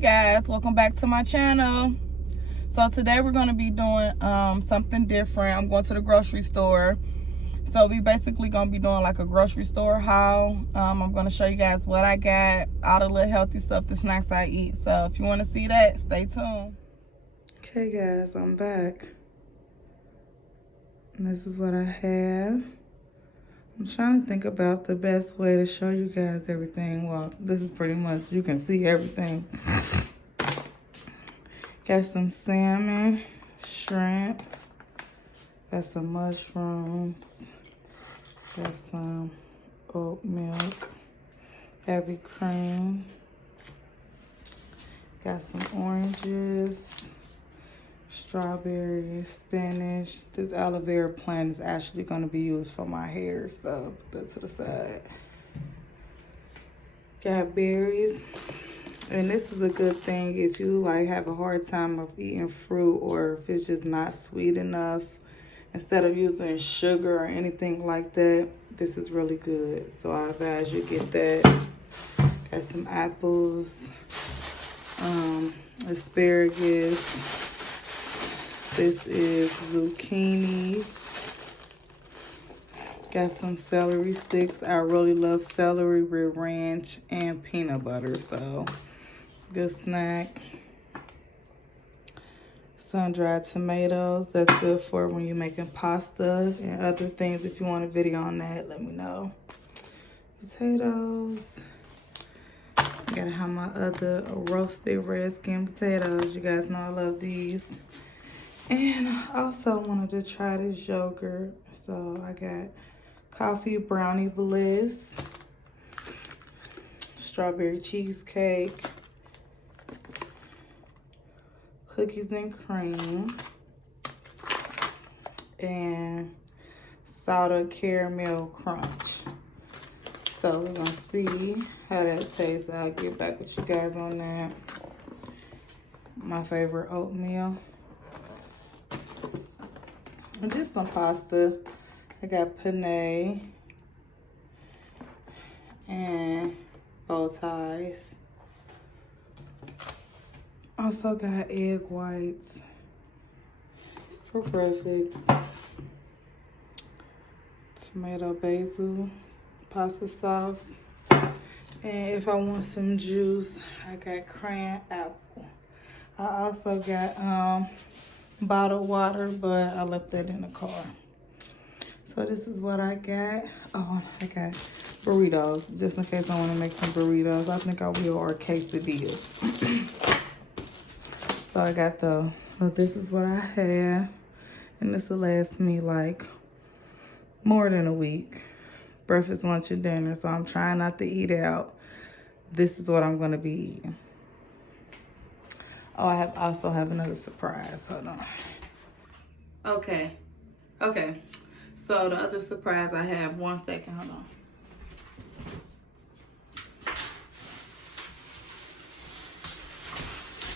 guys, welcome back to my channel. So today we're going to be doing something different. I'm going to the grocery store. So we basically going to be doing like a grocery store haul. I'm going to show you guys what I got, all the little healthy stuff, the snacks I eat. So if you want to see that, stay tuned. Okay guys, I'm back. And this is what I have. I'm trying to think about the best way to show you guys everything. Well, this is pretty much, you can see everything. Got some salmon, shrimp, got some mushrooms, got some oat milk, heavy cream, got some oranges, strawberries, spinach. This aloe vera plant is actually going to be used for my hair, so put that to the side. Got berries, and this is a good thing if you like have a hard time of eating fruit, or if it's just not sweet enough. Instead of using sugar or anything like that, this is really good. So I advise you get that. Got some apples, asparagus. This is zucchini. Got some celery sticks. I really love celery with ranch and peanut butter, so good snack. Sun-dried tomatoes. That's good for when you're making pasta and other things. If you want a video on that, let me know. Potatoes. Gotta have my other roasted red skin potatoes. You guys know I love these. And I also wanted to try this yogurt. So I got coffee brownie bliss, strawberry cheesecake, cookies and cream, and salted caramel crunch. So we're gonna see how that tastes. I'll get back with you guys on that. My favorite oatmeal. And just some pasta. I got penne and bow ties. Also got egg whites for breakfast. Tomato basil pasta sauce. And if I want some juice, I got cran apple. I also got bottled water, but I left that in the car. So this is what I got. Oh, I got burritos, just in case I want to make some burritos. I think I will, or quesadillas. So I got those. So this is what I have. And this will last me like more than a week. Breakfast, lunch, and dinner. So I'm trying not to eat out. This is what I'm going to be eating. Oh, I also have another surprise. Hold on. Okay. So the other surprise I have, 1 second, hold on.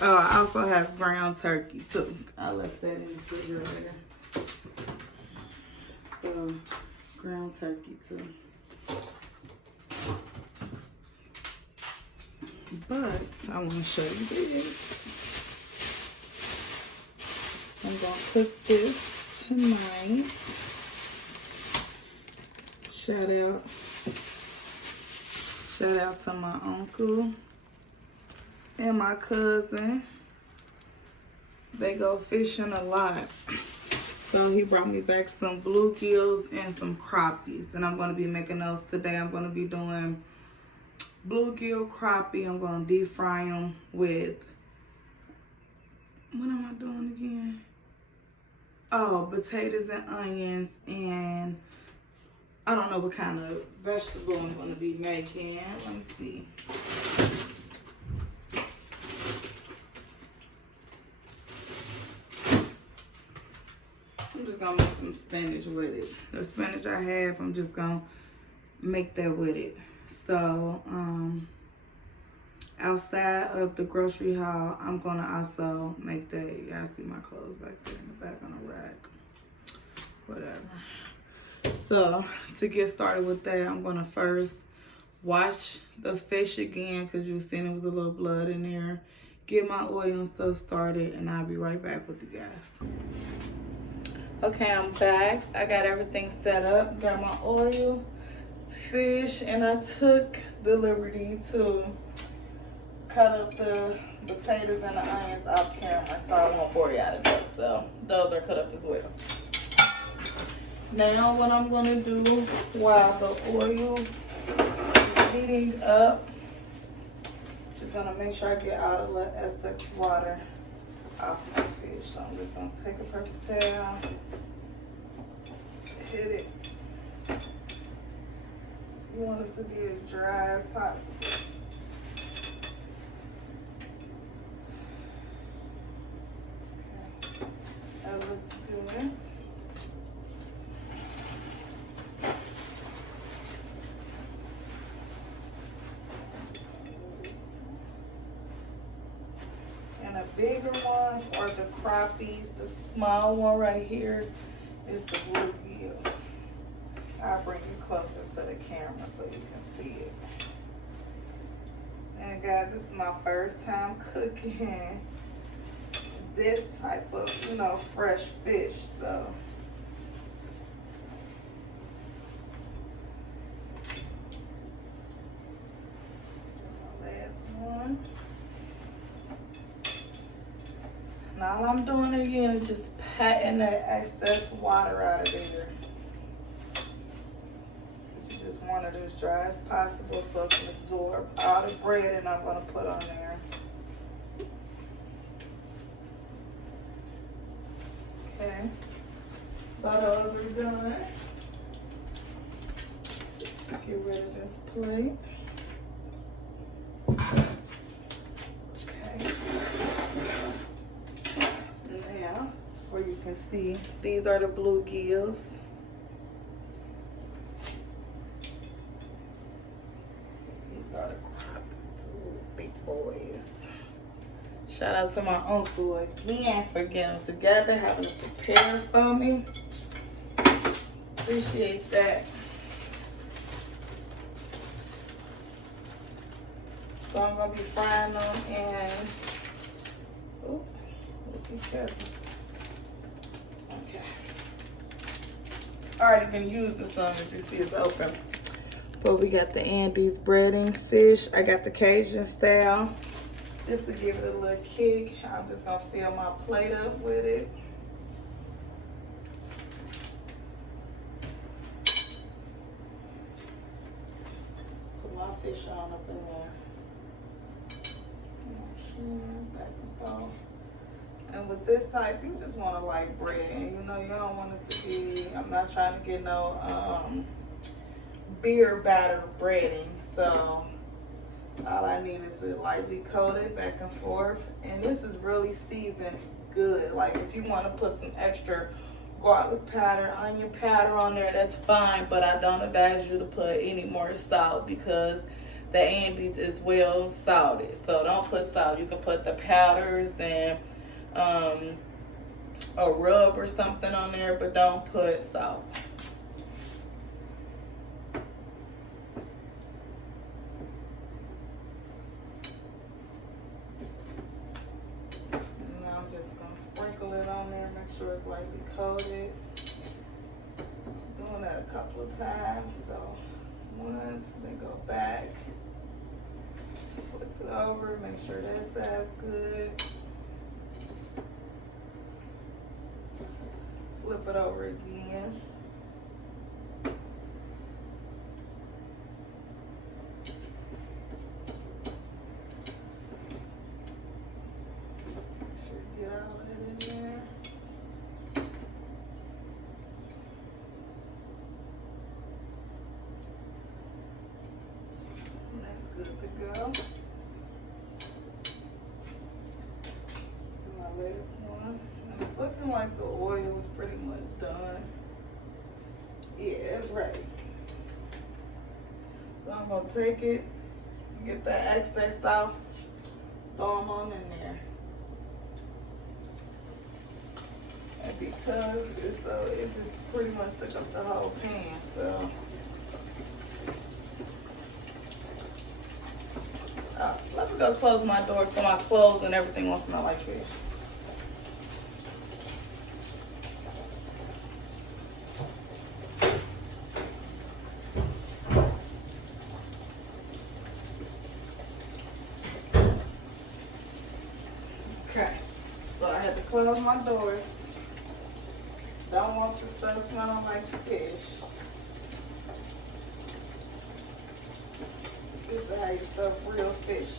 Oh, I also have ground turkey too. I left that in the refrigerator. So, ground turkey too. But I want to show you this. I'm gonna cook this tonight. Shout out to my uncle and my cousin. They go fishing a lot. So he brought me back some bluegills and some crappies. And I'm gonna be making those today. I'm gonna be doing bluegill crappie. I'm gonna deep fry them with, what am I doing again? Oh, potatoes and onions, and I don't know what kind of vegetable I'm going to be making. Let me see. I'm just going to make some spinach with it. The spinach I have, I'm just going to make that with it. So, outside of the grocery haul, I'm going to also make that. You guys see my clothes back there in the back on the rack. Whatever. So, to get started with that, I'm going to first wash the fish again, because you've seen it was a little blood in there. get my oil and stuff started, and I'll be right back with you guys. Okay, I'm back. I got everything set up. Got my oil, fish, and I took the liberty to cut up the potatoes and the onions off camera, so I won't bore you out of those. So those are cut up as well. Now what I'm gonna do while the oil is heating up, just gonna make sure I get all the excess water off my fish. So I'm just gonna take a paper towel, hit it. You want it to be as dry as possible. Okay, that looks good. And the bigger ones are the crappies. The small one right here is the bluegill. I'll bring you closer to the camera so you can see it. And guys, this is my first time cooking this type of, you know, fresh fish. So last one. Now all I'm doing again is just patting that excess water out of there. You just want it as dry as possible so it can absorb all the bread and I'm going to put on there. Okay, so those are done. Get rid of this plate. Okay. Now, where you can see, these are the bluegills. These are the crappies, big boys. Shout out to my uncle again for getting them together, having to prepare for me. Appreciate that. So I'm gonna be frying them and, oh, be careful. Okay. Already been using some, as you see it's open. But we got the Andes breading fish. I got the Cajun style. Just to give it a little kick, I'm just gonna fill my plate up with it. Put my fish on up in there. Back and forth. And with this type, you just want to like bread, and you know you don't want it to be. I'm not trying to get no beer batter breading, so all I need is it lightly coated back and forth. And this is really seasoned good. Like if you want to put some extra garlic powder, onion powder on there, that's fine, but I don't advise you to put any more salt because the Andes is well salted. So don't put salt. You can put the powders and a rub or something on there, but don't put salt. Now I'm just gonna sprinkle it on there, make sure it's lightly coated. Doing that a couple of times. So once, then go back, flip it over, make sure that side's good. Flip it over again. Make sure you get all that in there. And that's good to go. My last one. It's looking like the oil is pretty much done. Yeah, it's ready. So I'm gonna take it, get that excess off, throw them on in there. And because it's so, it just pretty much took up the whole pan, so. Let forgot to close my door so my clothes and everything won't smell like fish. Okay, so I had to close my door. Don't want your stuff smelling like fish. This is how you stuff real fish.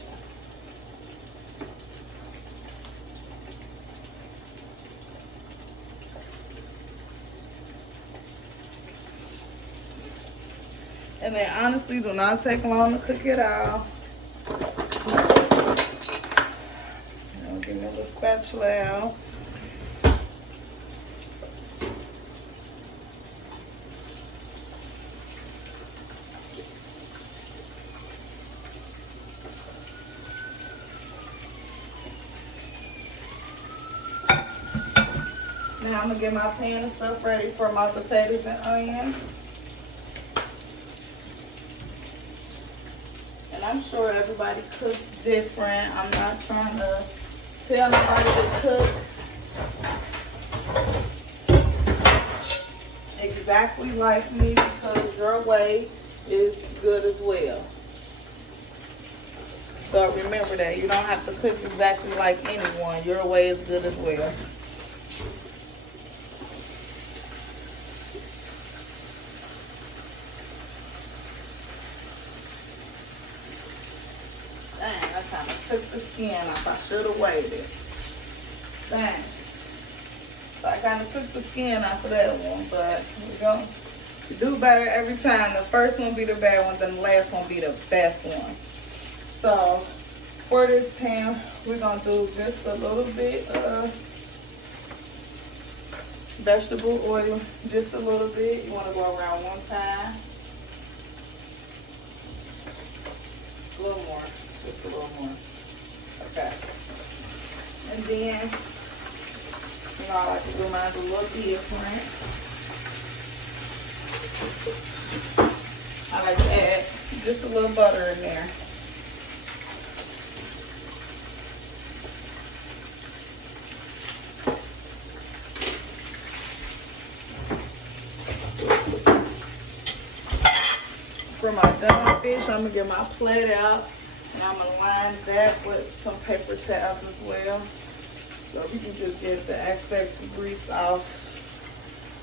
And they honestly do not take long to cook it out. Give me a little spatula out. Now I'm gonna get my pan and stuff ready for my potatoes and onions. And I'm sure everybody cooks different. I'm not trying to tell nobody to cook exactly like me, because your way is good as well. So remember that. You don't have to cook exactly like anyone. Your way is good as well. Dang, I kind of took the skin off. I should have waited. Dang. So I kind of took the skin off of that one, but we're going to do better every time. The first one be the bad one, then the last one be the best one. So for this pan, we're going to do just a little bit of vegetable oil, just a little bit. You want to go around one time. A little more. Just a little more. Okay. And then, you know, I like to do mine a little different. I like to add just a little butter in there. For my done fish, I'm going to get my plate out. And I'm going to line that with some paper towels as well. So we can just get the excess grease off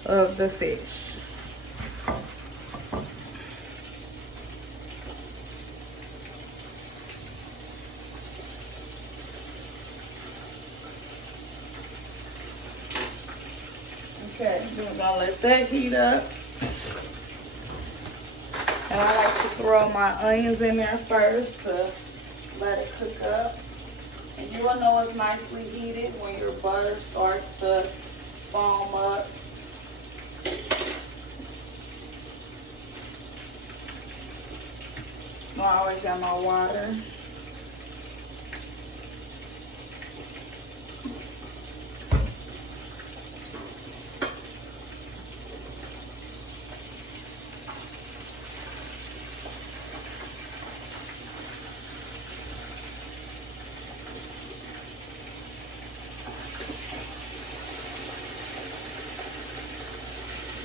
of the fish. Okay, then we're going to let that heat up. And I like to throw my onions in there first to let it cook up. And you will know it's nicely heated when your butter starts to foam up. I always got my water.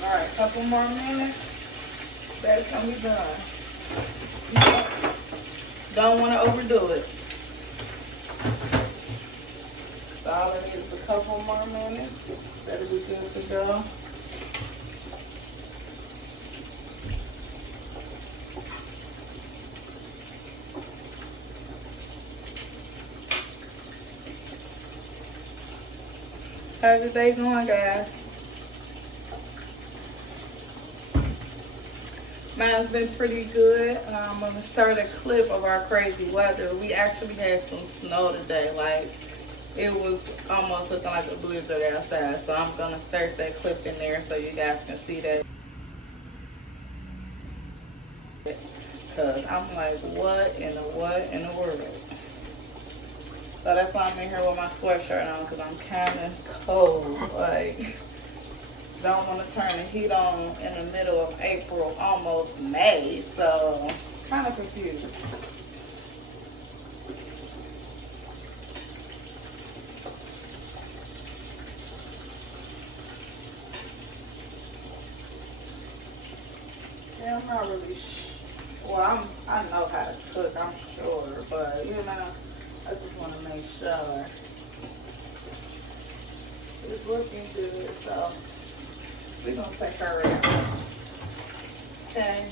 Alright, couple more minutes. That's gonna be done. Don't want to overdo it. So all I need is a couple more minutes. That'll be good to go. How's your day going, guys? Mine's been pretty good. I'm going to start a clip of our crazy weather. We actually had some snow today. Like, it was almost looking like a blizzard outside. So I'm going to start that clip in there so you guys can see that. Because I'm like, what in the world? So that's why I'm in here with my sweatshirt on, because I'm kind of cold. Like, don't want to turn the heat on in the middle of April, almost May, so kind of confused. not really well, I know how to cook, I'm sure, but you know, I just want to make sure it's looking good. So we're gonna take her out. Okay,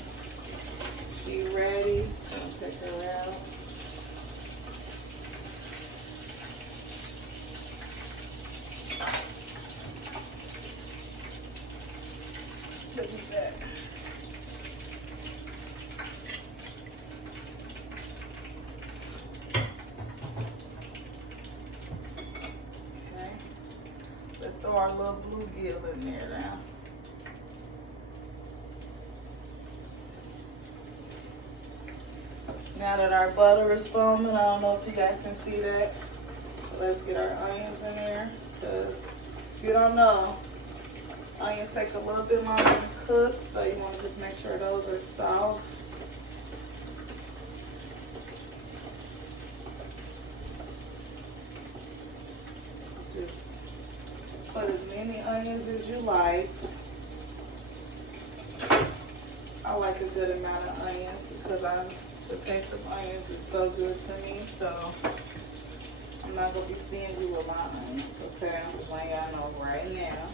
she ready? Gonna take her out. Look at that. Okay. Let's throw our little bluegill in there now. Now that our butter is foaming, I don't know if you guys can see that. Let's get our onions in there. Because if you don't know, onions take a little bit longer to cook, so you want to just make sure those are soft. Just put as many onions as you like. I like a good amount of onions because the taste of onions is so good to me, so I'm not going to be stingy with my onions, okay? I'm just letting y'all know right now.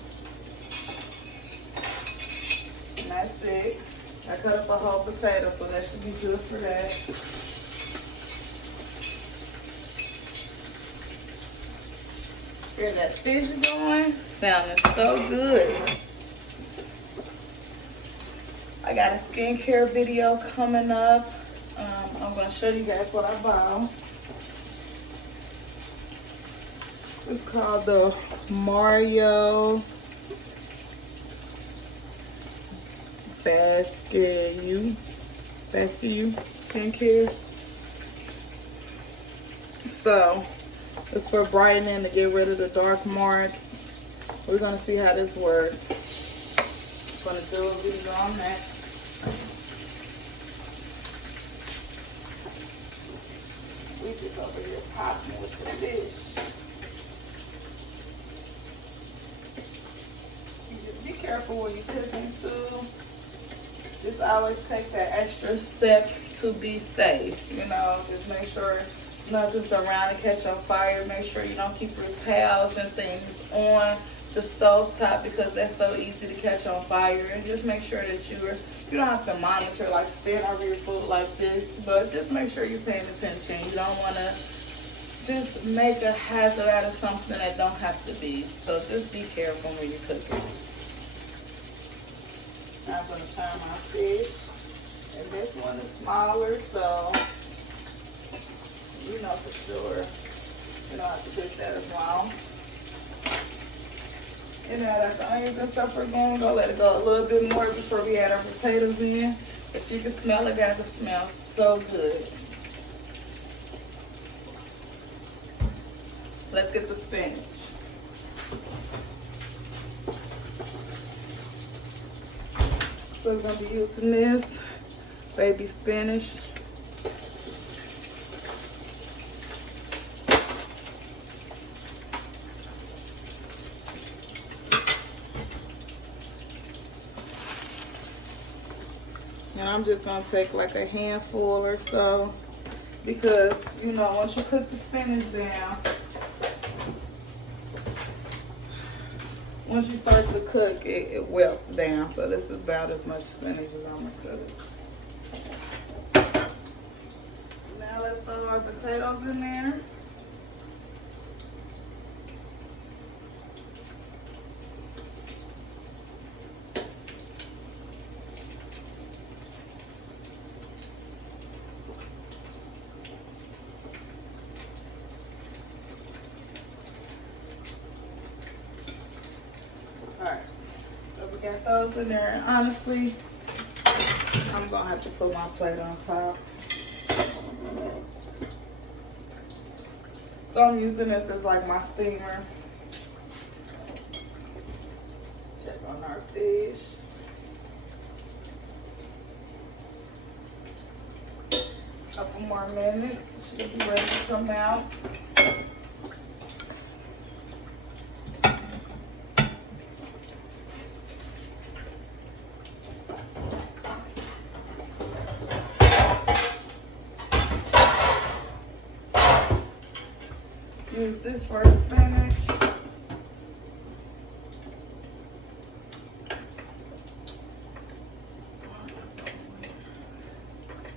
And that's it. I cut up a whole potato, so that should be good for that. Hear that fish going? Sounding so good. I got a skincare video coming up. I'm going to show you guys what I bought. It's called the Mario Basket skincare. So it's for brightening to get rid of the dark marks. We're going to see how this works. I'm going to do a video on that. We just over here popping with the fish. Just be careful when you're cooking too. Just always take that extra step to be safe. You know, just make sure nothing's around to catch on fire. Make sure you don't keep your towels and things on the stove top because that's so easy to catch on fire. And just make sure that you don't have to monitor, like stand over your food like this, but just make sure you're paying attention. You don't want to just make a hazard out of something that don't have to be. So just be careful when you're cooking. Now I'm going to turn my fish, and this one is smaller, so you know for sure you don't have to cook that as long. And now that the onions and stuff are going, go let it go a little bit more before we add our potatoes in. If you can smell it, guys, it smells so good. Let's get the spinach. So we're going to be using this baby spinach. And I'm just going to take like a handful or so because, you know, once you cook the spinach down, once you start to cook, it wilts down. So this is about as much spinach as I'm going to cook. Now let's throw our potatoes in there. Alright, so we got those in there. And honestly, I'm going to have to put my plate on top. So I'm using this as like my steamer. Check on our fish. Couple more minutes. Should be ready to come out. use this for spinach.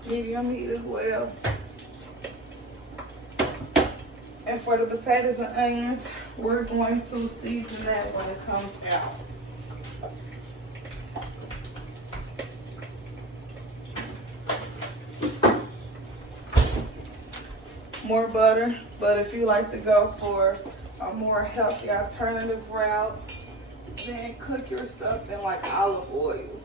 Medium heat as well. And for the potatoes and onions, we're going to season that when it comes out. More butter, but if you like to go for a more healthy alternative route, then cook your stuff in like olive oil.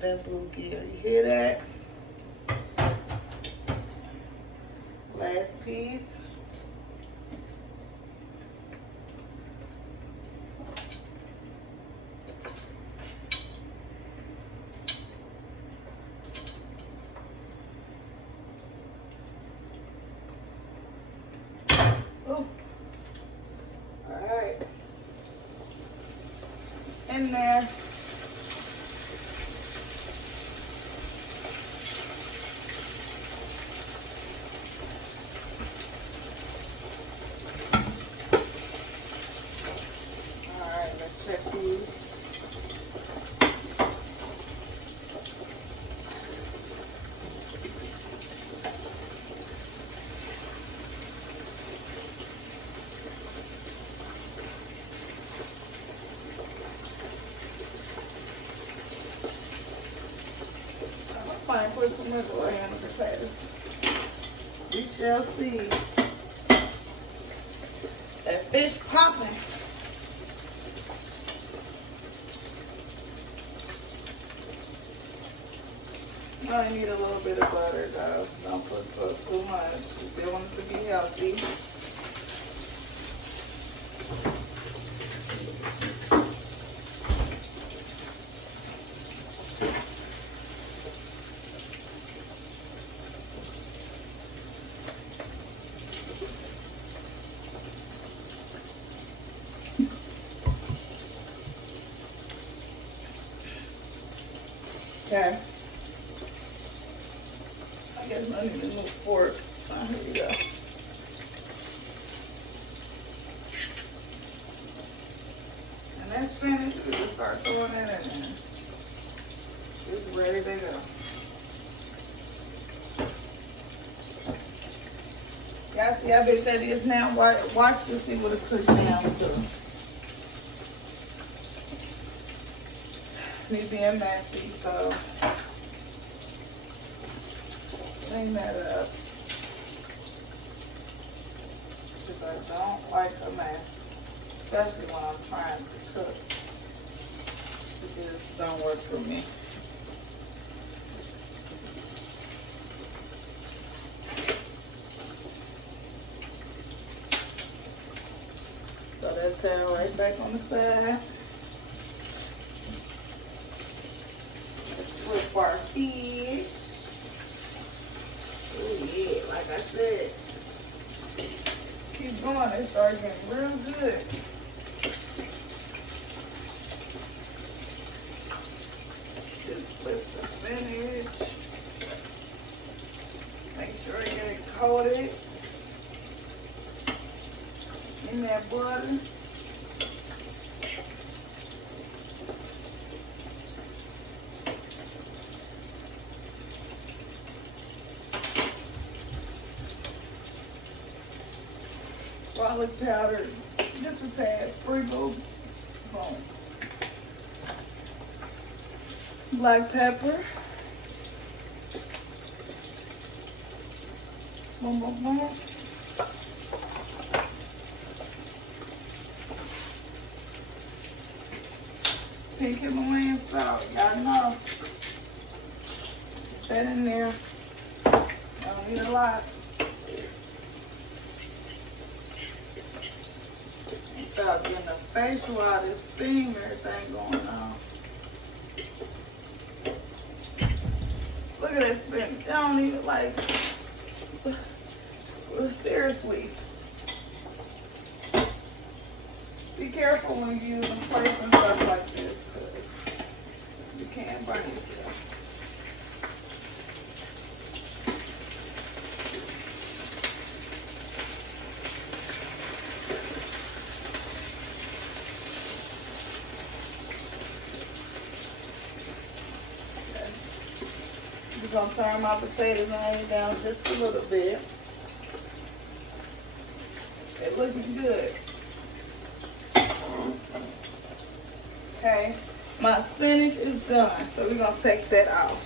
That bluegill, you hear that? Last piece. Oh, all right. In there. Fine, put some of oil in the potatoes. We shall see. That fish popping. You only need a little bit of butter though. Don't put too much. You still want it to be healthy. Okay. I guess I need a new fork. Oh, here you go. And that spinach, we just start throwing that in there. It's ready to go. Y'all see how big that is now? Watch to see what it cooks down to. Me being messy, so clean that up. Because I don't like a mess, especially when I'm trying to cook. It just don't work for me. Throw that towel right back on the side. With our fish. Oh yeah, like I said, keep going, it starts getting real good. Just flip the spinach. Make sure you get it coated in that butter. Garlic powder, just a tad, sprinkle, boom. Black pepper, boom, boom, boom. Pink Himalayan salt, y'all know. Put that in there. Don't need a lot. Start getting the facial out of this steam, everything going on. Look at that spinach. I don't even like, seriously. Be careful when you're using plates and stuff like this, because you can't burn yourself. I'm gonna turn my potatoes and onions down just a little bit. It's looking good. Okay, my spinach is done, so we're gonna take that off.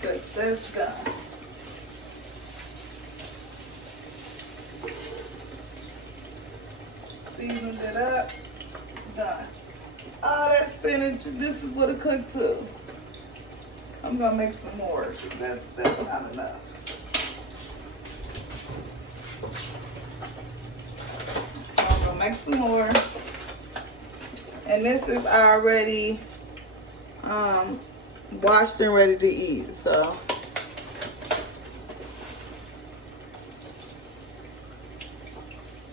Because that's done. Seasoned it up, done. All that spinach, this is what it cooked to. I'm gonna make some more. That's not enough. I'm gonna make some more. And this is already washed and ready to eat. So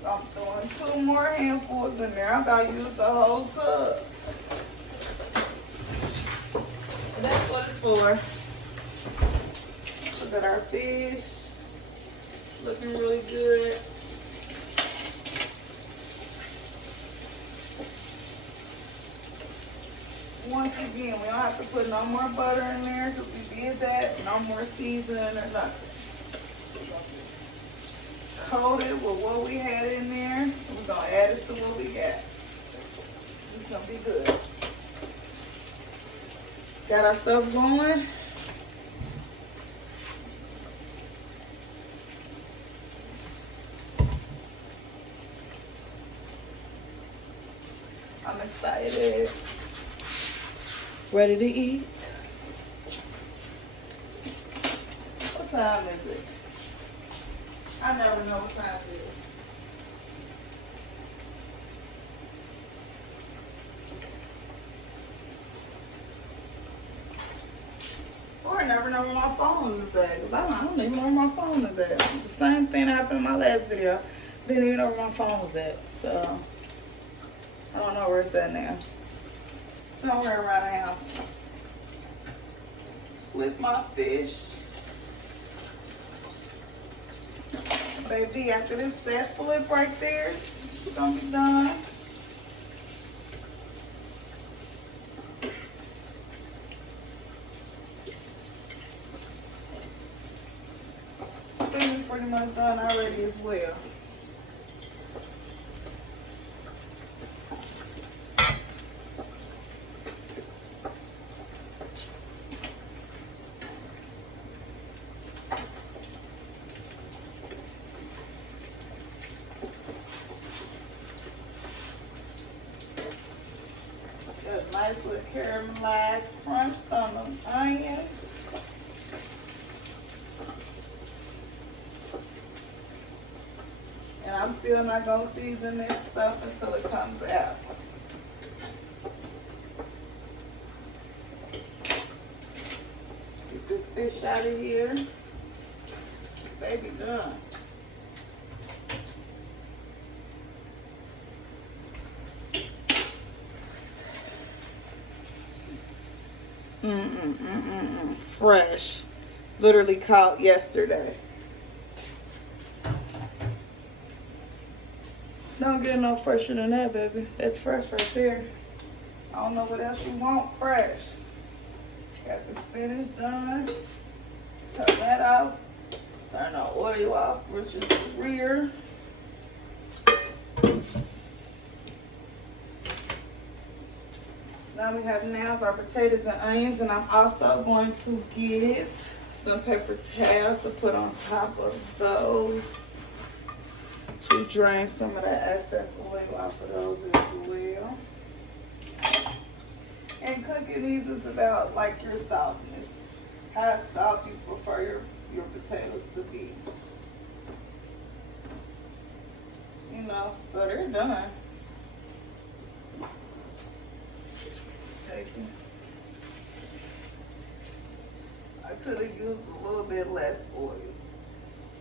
I'm throwing 2 more handfuls in there. I'm about to use the whole tub. That's what it's for. Look at our fish. Looking really good. Once again, we don't have to put no more butter in there because we did that. No more seasoning or nothing. Coat it with what we had in there. We're going to add it to what we got. It's going to be good. Got our stuff going. I'm excited. Ready to eat. What time is it? I never know what time it is. Or I never know where my phone is at. Cause I don't even know where my phone is at. The same thing happened in my last video. Didn't even know where my phone was at. So I don't know where it's at now. Somewhere around the house. Flip my fish. Baby, after this that flip right there, it's gonna be done. Spinach pretty much done already as well. Nice little caramelized crunch on them onions. And I'm still not going to season this stuff until it comes out. Get this fish out of here. Baby done. Fresh. Literally caught yesterday. Don't get no fresher than that, baby. That's fresh right there. I don't know what else you want fresh. Got the spinach done. Turn that off. Turn the oil off, which is the rear. Now we have our potatoes and onions, and I'm also going to get some paper towels to put on top of those to drain some of that excess oil off of those as well. And cooking these is about like your softness, how soft you prefer your potatoes to be. You know, so they're done. I could have used a little bit less oil.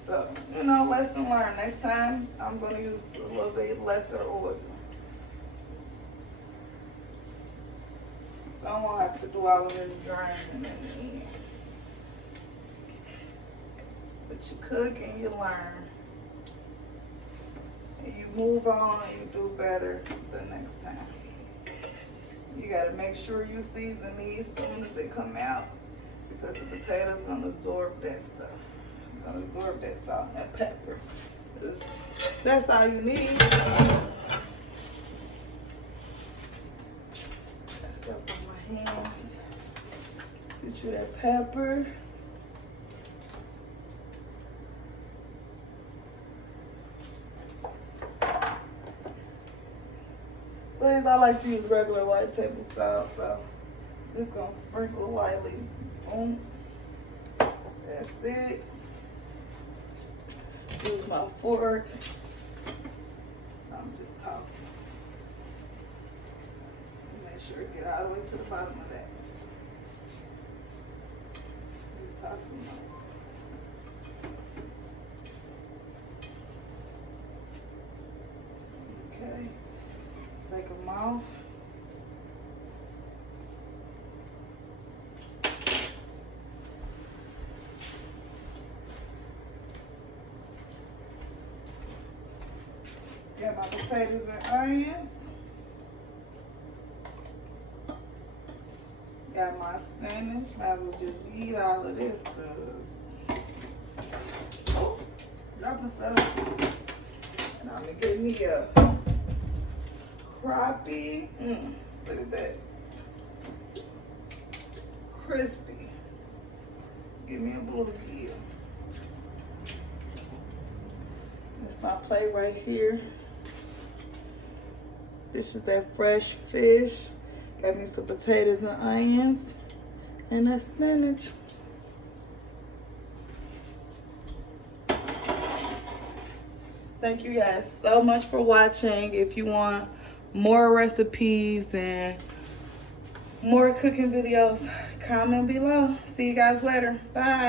So, you know, lesson learned. Next time, I'm going to use a little bit lesser oil. So I won't have to do all of this draining in the end. But you cook and you learn. And you move on and you do better the next time. You got gotta make sure you season these as soon as they come out, because the potatoes gonna absorb that stuff. Gonna absorb that salt and pepper. That's all you need. That stuff on my hands. Get you that pepper. But I like to use regular white table salt, so just gonna sprinkle lightly. Boom. That's it. Use my fork. I'm just tossing. Make sure it get all the way to the bottom of that. Just tossing them. Okay. Take them off. Got my potatoes and onions. Got my spinach. Might as well just eat all of this, cause dropping stuff. And I'm gonna get me a crappie. Look at that. Crispy. Give me a bluegill. That's my plate right here. This is that fresh fish. Got me some potatoes and onions and that spinach. Thank you guys so much for watching. If you want more recipes and more cooking videos, comment below. See you guys later. Bye.